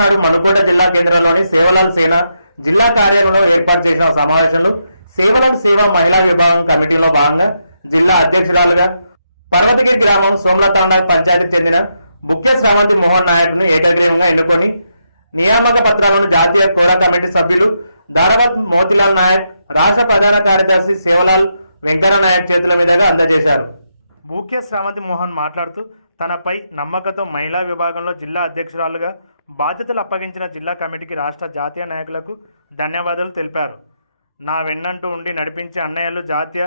నాడు మనుకోట జిల్లా కేంద్రంలోని సేవలాల్ సేన జిల్లా కార్యాలయంలో ఏర్పాటు చేసిన సమావేశంలో సేవలం సేవ మహిళా విభాగం కమిటీలో భాగంగా జిల్లా అధ్యక్షురాలుగా పర్వతగిరి గ్రామం సోమలతాండ పంచాయతీకి చెందిన ముఖ్య శ్రావంతి మోహన్ నాయక్ను ఏకగ్రీవంగా ఎన్నుకొని నియామక పత్రాలను జాతీయ కోరా కమిటీ సభ్యులు దారవత్ మోతిలాల్ నాయక్ రాష్ట్ర ప్రధాన కార్యదర్శి సేవలాల్ వెంకన్న నాయక్ చేతుల మీదుగా అందజేశారు. ముఖ్య శ్రావంతి మోహన్ మాట్లాడుతూ తనపై నమ్మకంతో మహిళా విభాగంలో జిల్లా అధ్యక్షురాలుగా బాధ్యతలు అప్పగించిన జిల్లా కమిటీకి రాష్ట్ర జాతీయ నాయకులకు ధన్యవాదాలు తెలిపారు. నా వెన్నంటూ ఉండి నడిపించే అన్నయ్యలు జాతీయ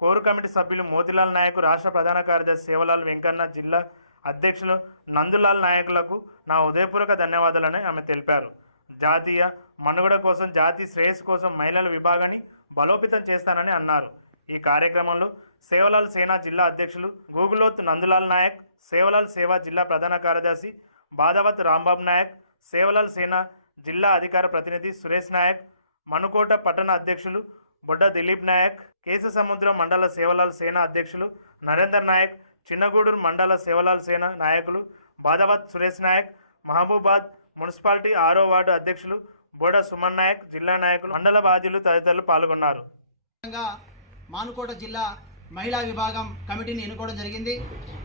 కోరు కమిటీ సభ్యులు మోతిలాల్ నాయకు రాష్ట్ర ప్రధాన కార్యదర్శి సేవలాల్ వెంకన్న జిల్లా అధ్యక్షులు నందులాల్ నాయకులకు నా ఉదయపూర్వక ధన్యవాదాలని ఆమె తెలిపారు. జాతీయ మనుగడ కోసం జాతీయ శ్రేయస్సు కోసం మహిళల విభాగాన్ని బలోపేతం చేస్తానని అన్నారు. ఈ కార్యక్రమంలో సేవలాల్ సేనా జిల్లా అధ్యక్షులు గూగులోత్ నందులాల్ నాయక్ సేవలాల్ సేవా జిల్లా ప్రధాన కార్యదర్శి బాదావత్ రాంబాబు నాయక్ సేవలాల్ సేన జిల్లా అధికార ప్రతినిధి సురేష్ నాయక్ మనుకోట పట్టణ అధ్యక్షులు బొడ్డ దిలీప్ నాయక్ కేశ సముద్రం మండల సేవలాల్ సేన అధ్యక్షులు నరేందర్ నాయక్ చిన్నగూడూరు మండల సేవలాల్ సేన నాయకులు బాదావత్ సురేష్ నాయక్ మహబూబాద్ మున్సిపాలిటీ ఆరో వార్డు అధ్యక్షులు బోడ సుమన్ నాయక్ జిల్లా నాయకులు మండల బాధ్యులు తదితరులు పాల్గొన్నారు. మానుకోట జిల్లా మహిళా విభాగం కమిటీని ఎన్నుకోవడం జరిగింది.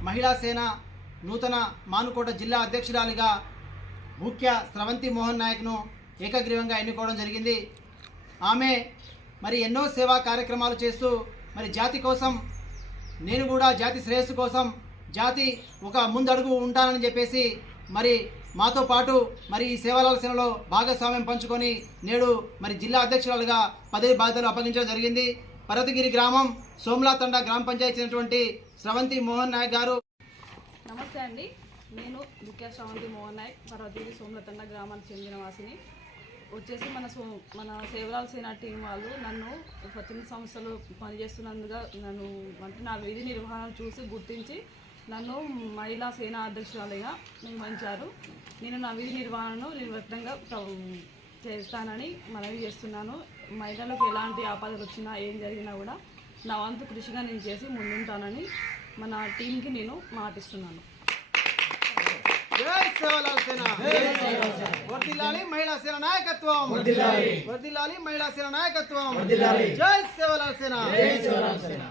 మహిళా సేన నూతన మానుకోట జిల్లా అధ్యక్షురాలిగా ముఖ్య స్రవంతి మోహన్ నాయక్ను ఏకగ్రీవంగా ఎన్నుకోవడం జరిగింది. ఆమె మరి ఎన్నో సేవా కార్యక్రమాలు చేస్తూ మరి జాతి కోసం నేను కూడా జాతి శ్రేయస్సు కోసం జాతి ఒక ముందడుగు ఉంటానని చెప్పేసి మరి మాతో పాటు మరి ఈ సేవల భాగస్వామ్యం పంచుకొని నేడు మరి జిల్లా అధ్యక్షురాలుగా పదవి బాధ్యతలు అప్పగించడం జరిగింది. పర్వతగిరి గ్రామం సోమలాతండ గ్రామ పంచాయతీ చెందినటువంటి స్రవంతి మోహన్ నాయక్ గారు నమస్తే అండి. నేను ముఖ్య శ్రవంతి మోహన్ నాయక్ పర్వతగిరి సోమలతండ గ్రామానికి చెందిన వాసిని. వచ్చేసి మన సో మన సేవరాల సేనా టీం వాళ్ళు నన్ను స్వచ్ఛంద సంస్థలు పనిచేస్తున్నందుగా నన్ను అంటే నా విధి నిర్వహణ చూసి గుర్తించి నన్ను మహిళా సేనా అధ్యక్షురాలిగా నియమించారు. నేను నా విధి నిర్వహణను నిర్వహంగా చేస్తానని మనవి చేస్తున్నాను. మహిళలకు ఎలాంటి ఆపదలు వచ్చినా ఏం జరిగినా కూడా నా వంతు కృషిగా నేను చేసి ముందుంటానని మన టీంకి నేను మాటిస్తున్నాను. జై సేవలాల్ సేన. వర్దిల్లాలి మహిళా సేన నాయకత్వం. వర్దిల్లాలి. మహిళా సేన నాయకత్వం. జై సేవలాల్ సేన.